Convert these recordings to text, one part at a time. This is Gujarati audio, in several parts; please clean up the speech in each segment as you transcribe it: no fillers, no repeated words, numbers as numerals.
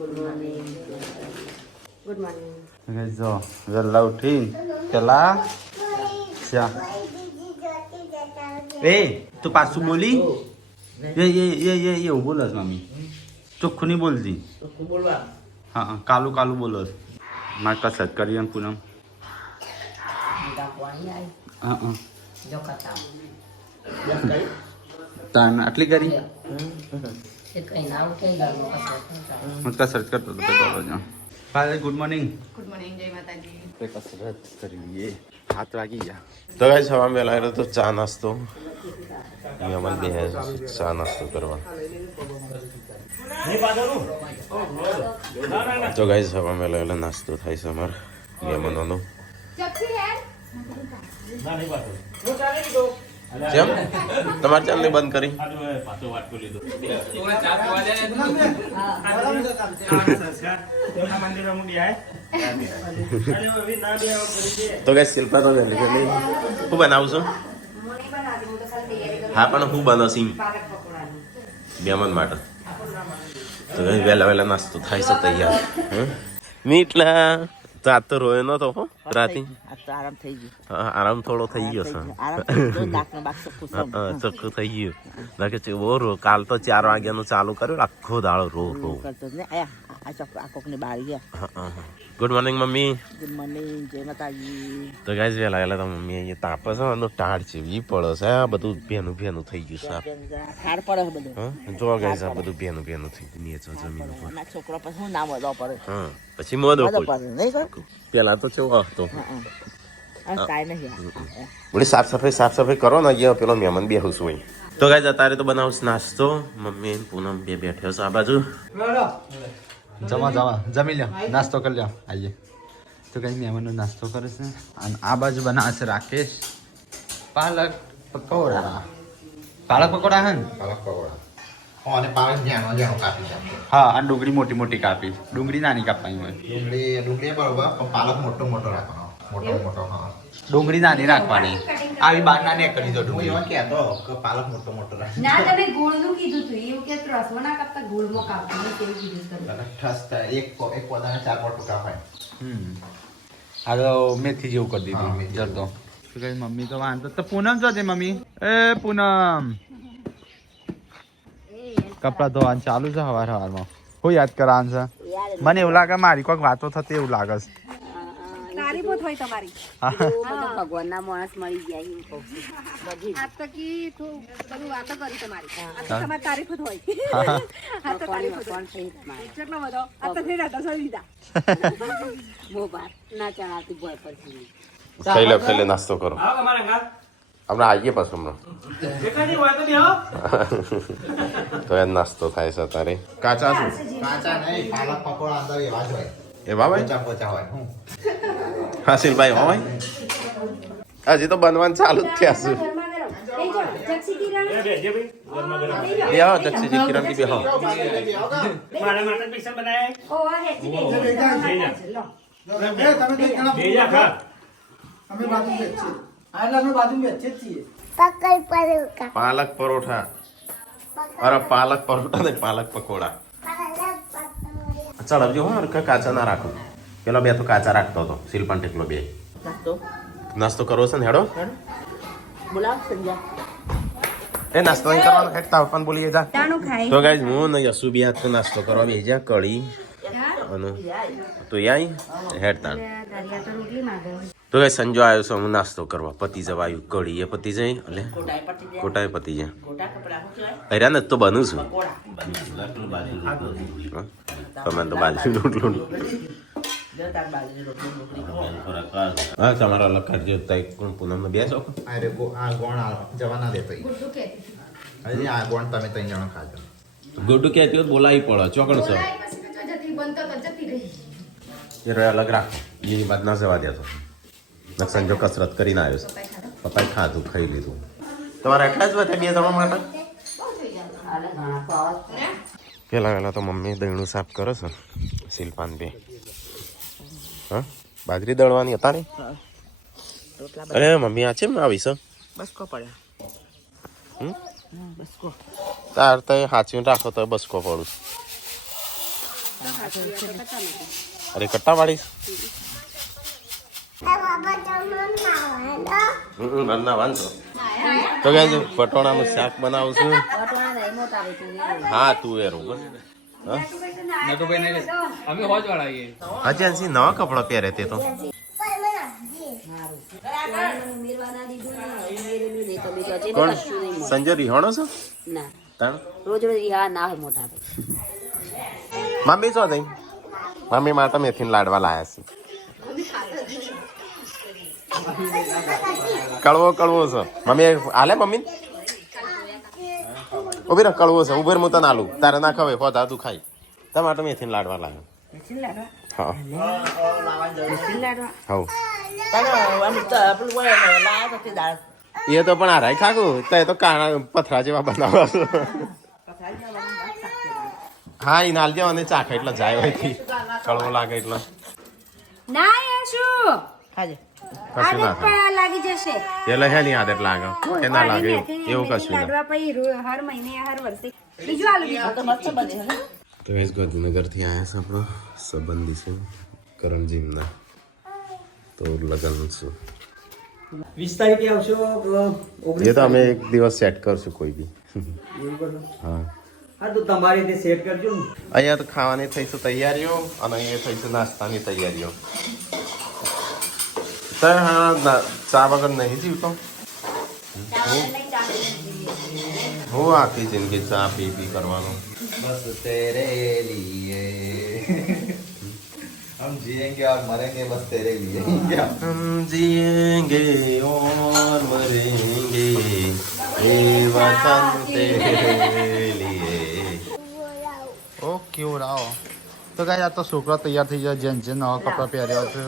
Good morning. જો વહેલા ઉઠી પેલા એ તું પાછું બોલી એવું બોલસ મમ્મી ચોખ્ખું નહીં બોલતી હા કાલું કાલું બોલસ મારે કસરત કરી પૂનમ તાન આટલી કરી કસરત કરતો હતો ગુડ મોર્નિંગ. Good morning. જય માતાજી. કસરત કરીએ 7 વાગી ગયા તો ગાઈસ સવાર વહેલા આવ્યો તો ચા નાસ્તો અમારે બે ચા નાસ્તો કરવા તો ગાઈસ સવાર વહેલા નાસ્તો થાય છે અમારે મહેમાનોનો કેમ તમારે ચાલ નહીં બંધ કરી તો કઈ શિલ્પા તો હું બનાવું છું હા પણ હું બનાવશી મહેમાન માટે તો કઈ વહેલા વહેલા નાસ્તો થાય છે તૈયાર મીઠલા રાત તો રોયો નતો હો રાતે આરામ થઈ ગયો આરામ થોડો થઈ ગયો છે ચોખ્ખું થઈ ગયું લાગે છે રો કાલ તો 4 વાગ્યાનું ચાલુ કર્યું આખો દાડો રો રો ગુડ મોર્નિંગ મમ્મી. Good morning. જય માતાજી. તો ગાઈસ વહેલા વહેલા તો મમ્મી અહીંયા તાપે છે અને ટાઢ છે ઈ પડે છે આ બધું ભેનું ભેનું થઈ ગયું છે ઠાર પડે છે બધું જો ગાઈસ આ બધું ભેનું ભેનું થઈ ગયું નીચે જમીન ઉપર છોકરો પછી હું ના મોદો પડે પછી મોદો પડે નહીં સર પેલા તો કેવો હતો કાંઈ નહીં બોલે સાફ સફાઈ કરો ને અહીંયા પેલો મહેમાન બેહું છું અહીં તો ગાઈસ અત્યારે તો બનાવું નાસ્તો મમ્મી પૂનમ બે બેઠ્યો છે આ બાજુ જમી લ્યો નાસ્તો કરી લ્યો આઈએ તો કઈ મહેમાનનો નાસ્તો કરે છે અને આ બાજુ બનાવે છે રાકેશ પાલક પકોડા હે ને હા અને ડુંગળી મોટી મોટી કાપી ડુંગળી નાની કાપવાની હોય ડુંગળી નાની રાખવાની આવી બાર નાની કરી દો ડુંગળી પાલક મોટો મોટો ના તમે ગોળનું કીધું તું એવું કે રસો ના કરતા ગોળમાં કાપવાનું કેવું કીધું આ તો મેથી જેવું કરી દીધું જરતો મમ્મી તો વાંધો તો પૂનમ જો છે મમ્મી એ પૂનમ કપડા ધોવાનું ચાલુ છે સવારમાં હું યાદ કરવાનું છે મને એવું લાગે મારી કોઈક વાતો થતી એવું લાગે છે તારીફો થઈ તમારી ભગવાનના માણસ મળી ગયા આ તો કી તું બધું વાતો કરી તમારી આ તો તમારી તારીફો હોય આ તો તારીફો કોણ થઈ તમારે કેટલો બધો આ તો થઈ રહ્યા દસો લીધા બહુ વાત ના ચણાતી બોય પર ખાઈ લે નાસ્તો કરો હમણાં આવીએ પાછું હમણાં તો એ નાસ્તો થાય છે તારે કાચા શું એવા ભાઈ હા શિલભાઈ હો ભાઈ હજી તો બનવાનું ચાલુ જ થયા છે જક્ષી કિરણ થી બેહો પાલક પરોઠા અરે પાલક પરોઠા નહીં પાલક પકોડા ચાલ આવજો હા કાચા ના રાખો પેલો બે તો કાચા રાખતો હતો શિલ્પાન ટેકલો બે નાસ્તો કરવો છે ને હેડો એ નાસ્તો નહીં કરવાનો હેડતા પણ બોલીએ જા તો ગાઈસ હું નહીં અસુ બી હાથ નાસ્તો કરવા બે જા કઢી અને તો યાઈ હેડતા તો ગાઈસ સંજો આવ્યો છે હું નાસ્તો કરવા પતિ જવાયું કઢી એ પતિ જાય એટલે કોટાએ પતિ જાય હર્યા ને તો બનું છું તમે તો બાજુ રોટલું હા તમારા અલગ કરજો તઈ કોણ પૂનમ બેસો અરે આ ગોણ જવાના દેતો હજી આ ગોણ તમે 3 જણા ખાજો ગુડ્ડુ કહેતી બોલાવી પડે ચોકણ છે એ રે અલગ રાખો એની વાત ના જવા દેતો સંજો કસરત કરીને આવ્યો છે પપ્પાએ ખાધું ખાઈ લીધું તમારે એટલા જ વધે 2 જણા માટે પેલા પેલા તો મમ્મી દહીણું સાફ કરે છે શિલ્પાન બે હા બાજરી દળવાની હતા ને અરે મમ્મી આ ચેમ આવી છે બસકો પડ્યા તાર તો હાચવીને રાખો તો બસકો પડું અરે કટ્ટા વાળી ના વાંધો તો કે પટોળાનું શાક બનાવું છું હા તું એ રોબર હજી હજી નવા કપડા પહેરે તે તો કોણ સંજય રિહાણો છો રોજ રોજ રિહા ના હોય મોટા મમ્મી શું થઈ મમ્મી માટે મેથી લાડવા લાયા છે કડવો કડવો છે મમ્મી આલે મમ્મી ઉભી રે કડવો છે ઉભેર હું તને આલું તારે ના ખવાય હોતા તું ખાઈ તમારે મેથી લાડવા લાવ્યો હા એ તો પણ આ રાય ખાકું તો એ તો કાણા પથરા જેવા બનાવવા હા એ નાલ જેવા ચાખે એટલે જાય હોય કડવો લાગે એટલે ના શું કશું ના થાય લાગી જશે એટલે હે ની આદત લાગે એ ના લાગે એવું કશું ના લાડવા પછી હર મહિને હર વર્ષે બીજું આલુ તો મસ્ત બને તો એ ગાંધીનગરથી આવ્યા છે આપણો સંબંધી છે કરણજીમના તો લગન છું 20 તારીખે આવશો એ તો અમે એક દિવસ સેટ કરશું કોઈ બી હા હા તો તમારી રીતે સેટ કરજો ને અહીંયા તો ખાવાની થઈશું તૈયારીઓ અને અહીંયા થઈશું નાસ્તાની તૈયારીઓ સર હા ચા વગર નહીં જીવતો હું આખી જિંદગી ચા પી પી કરવાનું बस तेरे लिए हम जिएंगे और मरेंगे बस तेरे लिए हम जिएंगे और मरेंगे ये वतन तेरे लिए ओके हो रहा हो तो गाइस આ તો છોકરા તૈયાર થઈ ગયા જેન જેન નવા કપડા પહેર્યા છે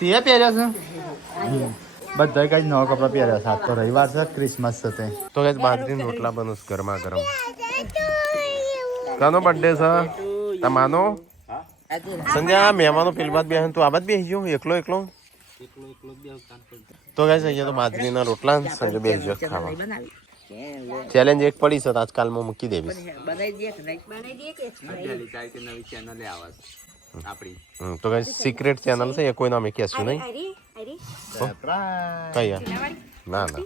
તે પહેર્યા છે બધા કઈ નવા કપડા પહેર્યા છે તો રવિવાર છે ક્રિસમસ છે તો ગાઈસ બાજરીના રોટલા બનus ગરમા ગરમ કાનો બર્થડે છે તમાનો સંજ્યા મહેમાનો પેલી બાદ બેહન તું આ બાદ બેહી ગયો એકલો એકલો તો ગાઈસ અહીંયા તો બાજરીના રોટલા સંજય બેહી ગયો ખાવા ચેલેન્જ એક પડી છે આજકાલમાં મૂકી દેવી તો ગાઈસ સિક્રેટ ચેનલ છે એ કોઈ નામે કહેશું નહીં કઈ ના ના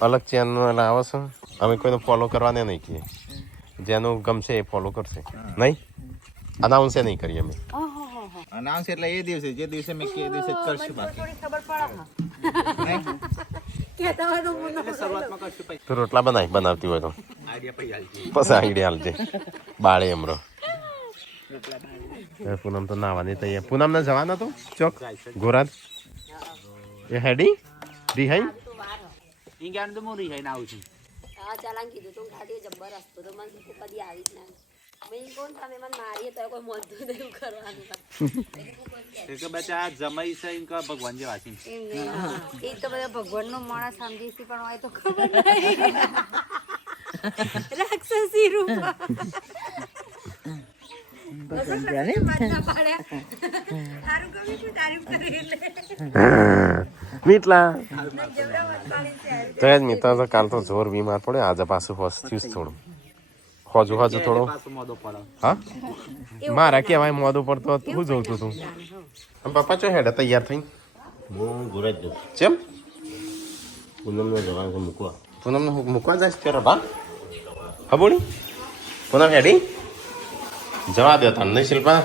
અલગ ચેનલ આવે છે અમે કોઈને ફોલો કરવાને નહીં કહીએ જેનું ગમશે એ ફોલો કરશે નહીં અનાઉન્સ નહીં કરીએ અમે અનાઉન્સ એટલે એ દિવસે જે દિવસે મેં કે દિવસે કરશું બાકી તો રોટલા બનાવતી હોય તો પછી આઈડિયા હાલજે બાળે એમરો પૂનમ તો નાવાની તૈયાર પૂનમ ને જવાના તો ચોક ગોરાદ એ હેડી રિહાઈ ઈંગાણ તો હું રિહાઈ ના આવું છું હા ચાલાન કીધું તો ગાડી જબરજસ્ત તો મને કદી આવી જ ના મેં કોણ તમે મને મારીએ તો કોઈ મોંધું નહીં કરવાનું કે બચ્ચા જમાઈ છે ઇનકા ભગવાન જે વાસી એ તો બધા ભગવાનનો માણસ સમજી છે પણ હોય તો ખબર નહીં રાક્ષસી રૂપ મીટલા તો જ મિત્ર તો કાલ તો જોર બીમાર પડ્યો આજે પાછું હોસ્યું થોડું હોજુ થોડો હા મારા કેવાય મોદો પડતો હું જોઉં તું પપ્પા ચો હેડા તૈયાર થઈ હું ઘરે જ ચેમ પૂનમને જવાનું મૂકવા પૂનમને મૂકવા જાય ત્યારે બા હબોડી પૂનમ હેડી જવા દો તને નહીં શિલ્પા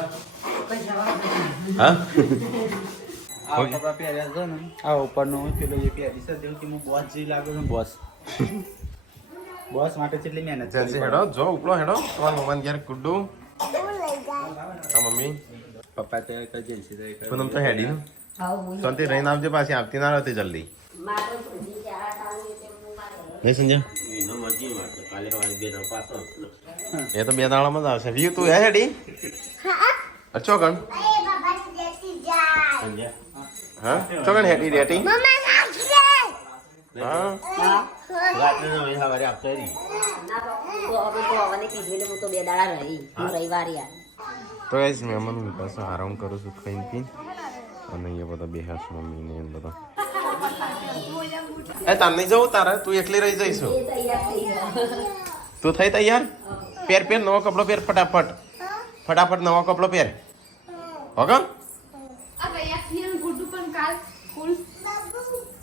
હા આ કપડા પહેર્યા છે ને આ ઉપરનો પેલો એ પહેરી છે જેવું કે હું બોસ જેવી લાગુ છું બોસ માટે કેટલી મહેનત જલ્દી હેડો જો ઉપડો હેડો તમારા મમ્માને ઘેર ગુડ્ડુ હા મમ્મી પપ્પા તો કઈ જઈ છે પૂનમ તો હેડી ને શાંતિ રહીને આવજે પાછી આવતી ના રહેતી જલ્દી નહીં સંજય એ તો બે દાડામાં જ આવશે વ્યુ તું હે હેડી અચ્છો કણ હા ચોકણ હેડી રેટી હા તો ગાઈસ મહેમાન પાછો આરામ કરું છું ખાઈને પીને અને એ બધા બેહાસ મમ્મી ને એમ બધા એ તાર નહીં જવું તારે તું એકલી રહી જઈશું તું થઈ તૈયાર પહેર પહેર નવો કપડો પહેર ફટાફટ ફટાફટ નવો કપડો પહેર ઓકે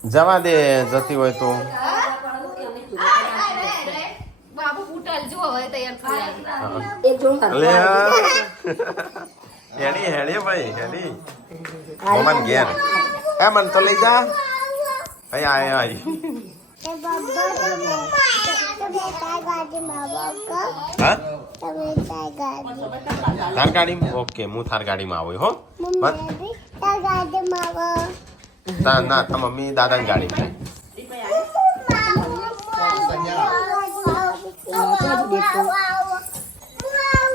જવા દે જતી હોય તો હેડી હેડી ભાઈ હેડી મમન ઘેર એ મન તો લઈ જા ભાઈ આય આય હા થાર ગાડી ઓકે હું થાર ગાડીમાં આવું હો ના ના તો મમ્મી દાદાની ગાડીમાં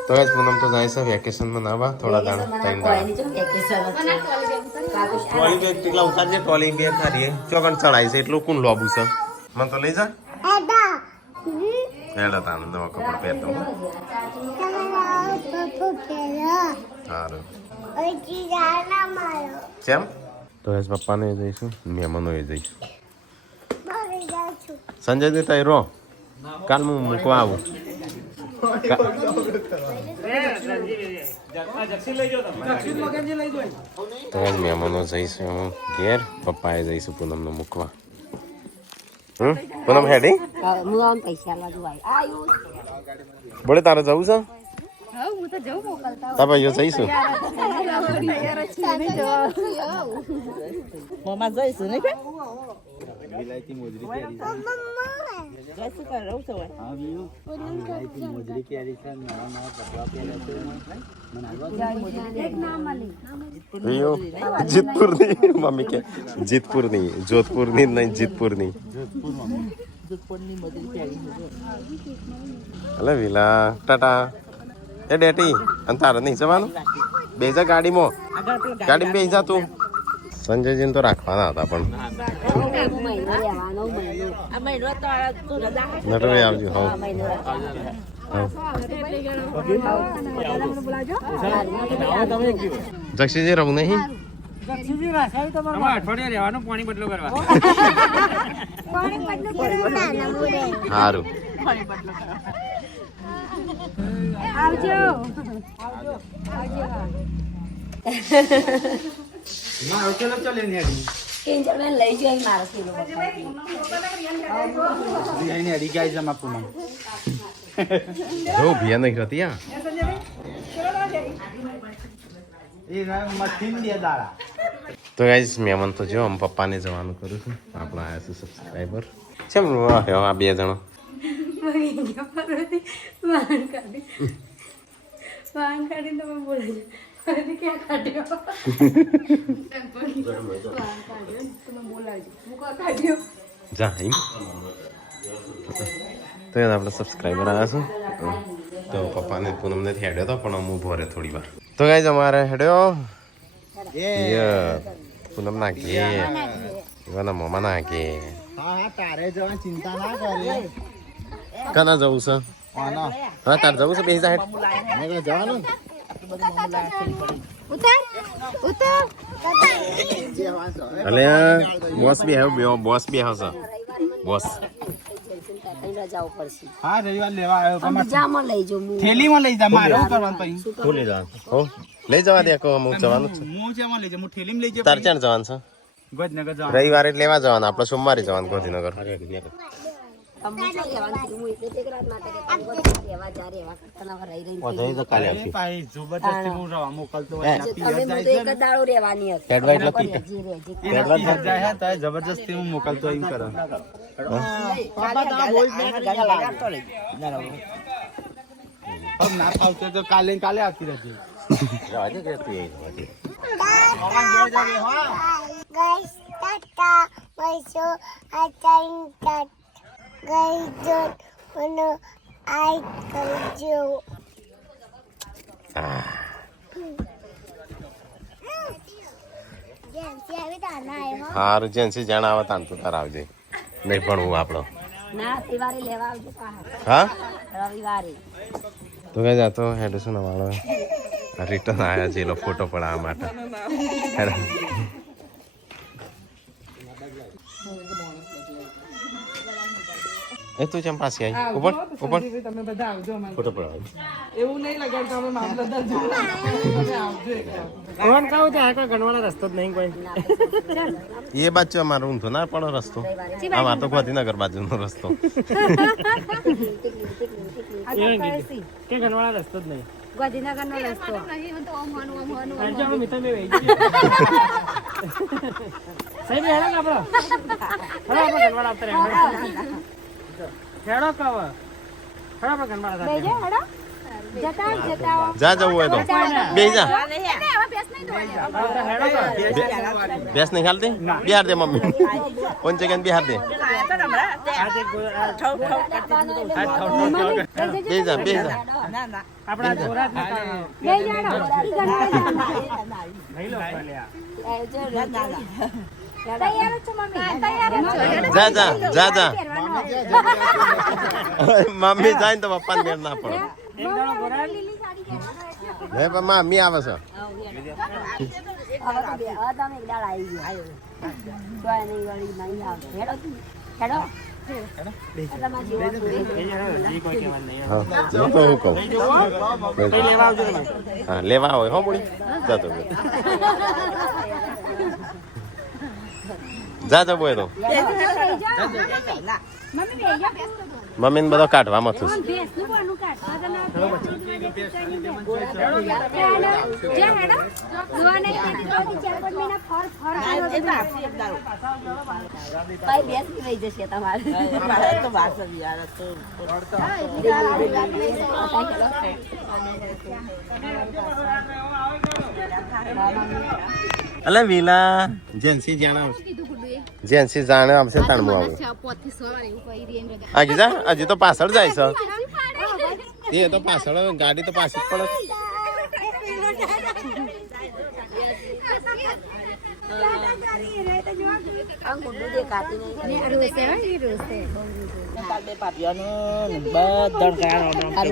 તો જ પૂનમ તો જાય છે વેકેશનમાં નાવા થોડા દાણા ટાઈમ ટ્રોલી બેગ કેટલા ઉતારજે ટ્રોલી બેગ ખારીએ ચોકન ચડાય છે એટલું કોણ લોબું છે મને તો લઈ જા હેડા તાનો નવા કપડ પહેરતો સારું કેમ તો જ પપ્પાને જઈશું મહેમાનો એ જઈશું સંજય દે તઈ રો કાલ હું મૂકવા આવું તો મહેમાનો જઈશું હું ઘેર પપ્પાએ જઈશું પૂનમને મૂકવા પૂનમ હેડી બોલે તારે જવું છે તા ભાઈઓ જઈશું વિલાયતી મોજરી પહેરી છે નવા નવા કપડા પહેર્યા છે જીતપુરની મમ્મી કે જીતપુરની જોધપુરની નહીં જીતપુરની અલે વિલા ટાટા એ ડેટી અને તારે નહીં જવાનું બેજા ગાડીમાં ગાડીમાં બેસી જા તું સંજયજીને તો રાખવાના હતા પણ નટભાઈ આવજો હા જક્ષીજી રહું નહીં અઠવાડિયા રહેવાનું પાણી બદલો કરવા સારું લઈ જાય મારા જો ભિયા નહીં હતી આ તો ગાઈસ મહેમાન તો જો પપ્પાને જવાનું કરું છું આપણે આવ્યા છે સબસ્ક્રાઈબર કેમ આ બે જણો જા એમ તો આપણે સબસ્ક્રાઈબર આવ્યા છે તો પપ્પાને પૂનમને હેડ્યો હતો પણ હું ભોરે થોડી વાર તો ગાઈસ અમારે હેડ્યો પૂનમ ના ઘે એવાના મમા ના ઘે તારે જવાની ચિંતા ના કરે કના જવું છે હા તારે જવું છે બે સાહેબ જવાનું અલે બોસ બી આવ્યો બોસ બી આવશે બોસ રજાઓ પડશે હા રવિવાર લેવા આવ્યો બીજામાં લઈ જાઉં થેલીમાં લઈ જા મારે શું કરવાનું પછી શું લઈ જવાનું હો લઈ જવા દે કહો હું જવાનું છે હું જેમાં લઈ જાઉં હું થેલીમાં લઈ તાર ચાણ જવાનું છે ગોધનગર જવાનું રવિવારે લેવા જવાનું આપણે સોમવારે જવાનું ગાંધીનગર જબરજસ્તી હું રવા મોકલતો જબરજસ્તી હું મોકલતો એમ કરો ના ફાવતો તો કાલે કાલે આવતી રહેજે Guys, tata, my show, I time that. Guys, don't wanna I told you. હારું જેન્સી જણાવે તાન તું તાર આવજે નહીં ભણવું આપણો ના રવિવારે લેવા આવજો હા રવિવારે તો કઈ જાતો હેડું ને વાળો રિટર્ન આવ્યા છે એ લોકો ફોટો પડાવવા માટે એ તું ચમ પાછી આવી ઉપર ઉપર તમે બધા આવજો અમારે ફોટો પડાવ એવું નહીં લગાડતો અમે મામલતદાર જોડે. તમે આવજો એકદમ. એ બાજુ અમારો ઊંધો ના પડો રસ્તો આમાં તો ગાંધીનગર બાજુનો રસ્તો ગાંધીનગરનો રસ્તો જા જવું હોય તો બે જા બેસ નહીં ખાલતી બિહાર દે મમ્મી કોણ જગ્યા બિહાર દે બે જા બે જા જા જા જા જા મમ્મી જાય ને તો પપ્પાને બેર ના પડે હે મમ્મી આવે છે હા તો હું કહું હા લેવા હોય હો બોલી જતો જા જા બોય તો મમ્મી ને બધો કાઢવામાં થયું જશે તમારે અલે વિલા જેન્સી જાણે આવશે તાણમાં આવું આગી જા હજી તો પાછળ જાય છે એ તો પાછળ ગાડી તો પાછી જ પડે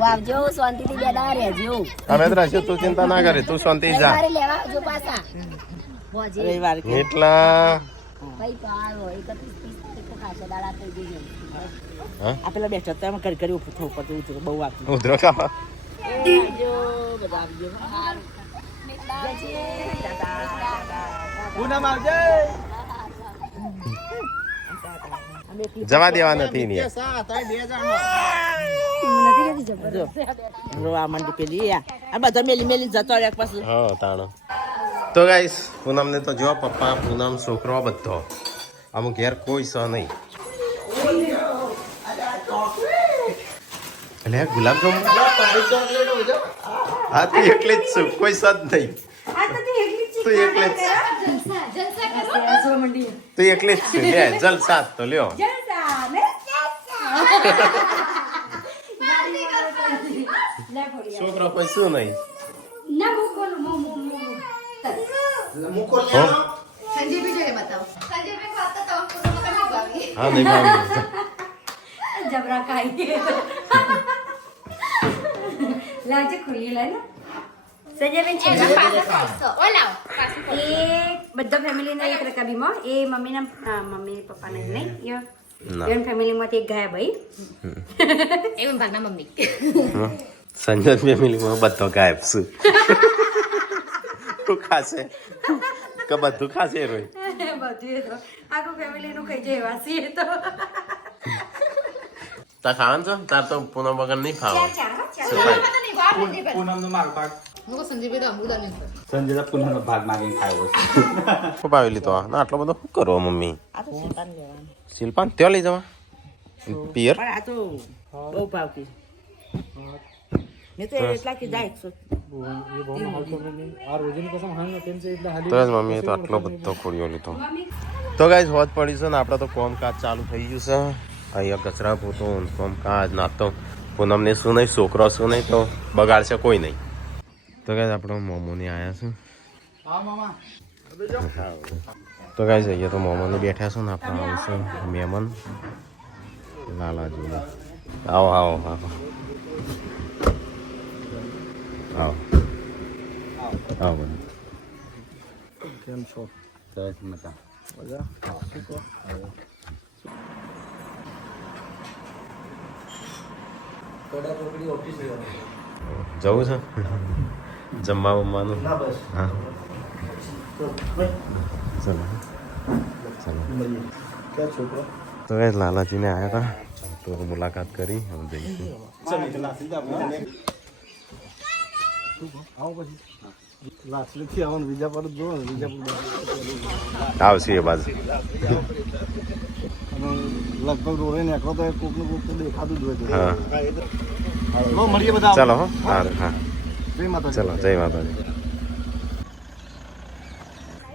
આવજો શાંતિથી બેઠા રહેજો અમે તો રહેશું તું ચિંતા ના કરે તું શાંતિ જા લેવા આવજો પાછા એટલા ભાઈ પાડો 31 ખાસા દાડા થઈ જશે આ પેલા બેઠા હતા એમાં કરી ઉભું થવું પડતું ઉતરો બહુ આપતું ઉધરો ખાવા આવજો બધા આવજો જવા દેવા નથી ને રોવા મંડી પેલી આ બધા મેલી મેલી જતો રહ્યા પાછું હા તાણો તો ગાઈસ પૂનમ ને તો જો પપ્પા પૂનમ છોકરો બધો અમુક ઘેર કોઈ સ નહીં એટલે ગુલાબ જામુન હા તું એકલી જ છું કોઈ સ જ નહીં તું એકલી જ તું એકલી જ છું લે જલસા તો લ્યો છોકરો કોઈ શું નહીં હા નહીં જબરા ખાઈ લાજે ખુલ્લી લે ને સજેબેન છે એ બધા ફેમિલીના એક રકાબીમાં એ મમ્મીના મમ્મી પપ્પાના નહીં યો ફેમિલીમાંથી એક ગયા ભાઈ એવું ભાગના મમ્મી સંજય ફેમિલીમાં બધો ગાયબ છું તું ખાશે કે બધું ખાશે રોય બધું આખું ફેમિલીનું કઈ જેવા છીએ તો તાર ખાવાનું છો તાર તો પૂનમ વગર નહીં ખાવા પૂનમ નો મારો ભાગ સંજય પૂનમ નો ભાગ માગીને ખાયો ખૂબ આવેલી તો ના આટલો બધો શું કરો મમ્મી શિલ્પાન ત્યાં લઈ જવા પિયર પણ આ તો બહુ ભાવતી મેં તો એટલા કે જાય તો જ મમ્મીએ તો આટલો બધો ખોડ્યો લીધો તો ગાઈસ હોત પડી છે ને આપણે તો કામકાજ ચાલુ થઈ ગયું છે અહીંયા કચરા પોતો કામકાજ નાતો પૂનમને શું નહીં છોકરો શું નહીં તો બગાડશે કોઈ નહીં તો ગાઈસ આપણે મોમોની આવ્યા છે તો ગાઈસ અહીંયા તો મોમોને બેઠા છે ને આપણે આવશે મહેમાન લાલાજી આવો આવો આવો આવો આવો કેમ છો સરસ મજા મજા જવું છે જમવા બમવાનું હા ચલો ચલો તો એ લાલાજીને આવ્યા હતા તો મુલાકાત કરી હવે જઈશું આવશે એ બાજુ લગભગ રોડે નીકળો તો કોક નું કોક દેખાતું જ હોય હા મળીએ બધા ચાલો હો હા હા જય માતા ચલો જય માતાજી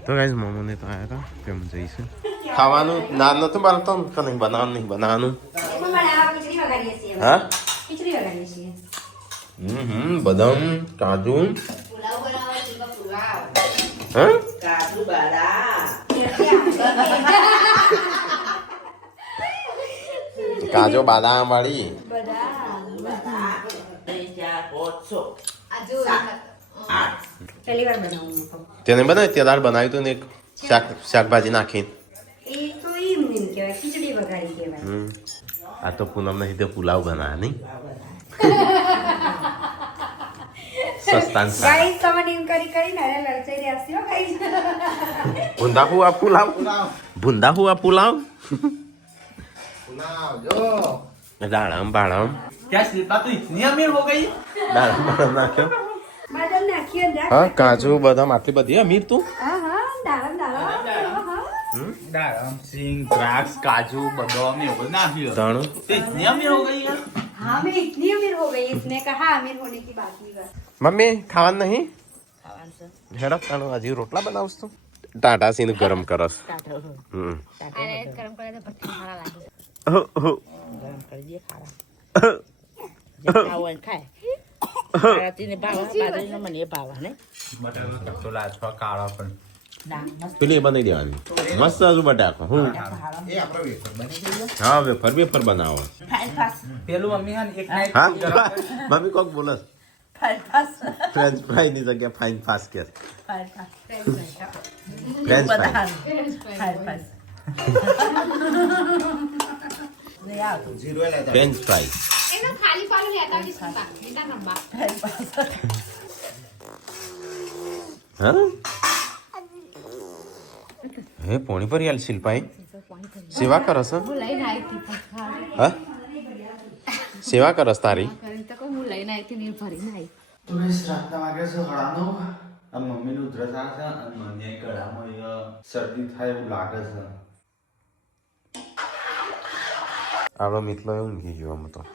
તો ગાઈઝ મોમોને તો આવ્યા હતા તેમ જઈશું ખાવાનું નાન નતું બનાવતો કે નહીં બનાવવાનું હા ખીચડી વગાડીએ છીએ બદામ કાજુ હા કાજુ બાદામ વાળી પહેલી વાર બનાવું તેને બનાવી તે દાળ બનાવ્યું હતું ને એક શાકભાજી નાખી એ તો એમ નહીં કહેવાય ખીચડી વગાડી કહેવાય આ તો પૂનમ નહીં તે પુલાવ બનાવ્યા નહીં સસ્તાન ગાઈસ તમે એમ કરી નારે લડચાઈ રહ્યા છો ગાઈસ ભૂંદા હુઆ પુલાવ ભૂંદા હુઆ પુલાવ દાડમ બાડમ क्या शिल्पा तू इतनी अमीर हो गई દાડમ બાડમ નાખ્યો બદામ નાખીએ ને હા કાજુ બદામ આટલી બધી અમીર તું હા દાડમ दाड़म सिंह द्राक्ष काजू बादाम ये वो ना ही તાણું तो इतनी अमीर हो गई यार हाँ मैं इतनी अमीर हो गई इसने कहा अमीर होने की बात नहीं कर મમ્મી ખાવાનું નહીં હેડક તાણું હજી રોટલા બનાવશ તું ટાટા સીન ગરમ કરસ હમ ગરમ કરે તો ભઠ્ઠી સારા લાગે ગરમ કરી દે ખાવા જે ખાવું ખાય બારાતીને ભાવા બાજરીનો મને ભાવા ને बटर में कच्चो लाचवा काढ़ा पण ના મસ્ત પેલી એ બનાવી દેવાની મસ્ત હજુ બટાકા હું એ આપણો વેફર બની ગયો હા વેફર બનાવો ફાઈન પાસ પેલું મમ્મી હા એક નાઈટ હા મમ્મી કોક બોલસ ફાઈન પાસ ફ્રેન્ચ ફ્રાય ની જગ્યાએ ફાઈન ફાસ કે ફાઈન પાસ ફ્રેન્ચ ફ્રાય ફાઈન પાસ ને આવતું જીરો લેતા ફ્રેન્ચ ફ્રાય એનો ખાલી પાલો લેતા આવીશ સુતા નીતા રંબા ફાઈન પાસ હા હે પોણી પર યાર શિલ્પાઈ સેવા કરસ હું લઈને આવી હતી હા સેવા કરસ તારી કરી તો હું લઈને આવી હતી ને ભરીને આવી તો બસ રાતના વાગે છે 9:30 અને મમ્મીનું ઉધરસ આવે છે અને મને ગળામાં શરદી થાય એવું લાગે છે આવડો મીઠલો એવું ઊંઘી ગયો આમ તો